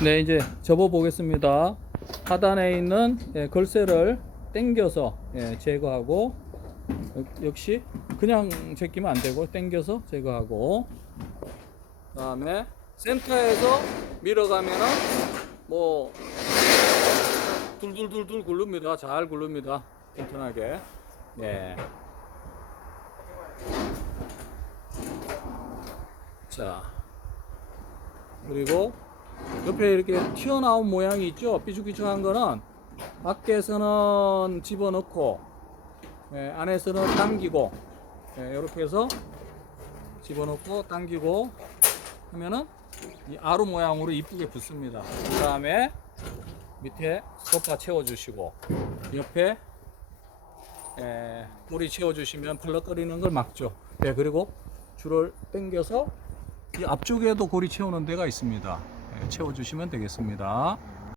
네, 이제 접어 보겠습니다. 하단에 있는 예, 걸쇠를 당겨서 예, 제거하고 역- 역시 그냥 제끼면 안 되고 당겨서 제거하고 그 다음에 센터에서 밀어가면은 뭐 둘둘둘둘 굴릅니다. 잘 굴릅니다. 튼튼하게. 네. 자. 그리고 옆에 이렇게 튀어나온 모양이 있죠? 삐죽삐죽한 거는 밖에서는 집어넣고 예, 안에서는 당기고 예, 이렇게 해서 집어넣고 당기고 하면은 이 아루 모양으로 이쁘게 붙습니다. 그 다음에 밑에 소파 채워주시고 옆에 에, 꼬리 채워주시면 펄럭거리는 걸 막죠. 네, 그리고 줄을 당겨서 이 앞쪽에도 고리 채우는 데가 있습니다. 예, 채워주시면 되겠습니다.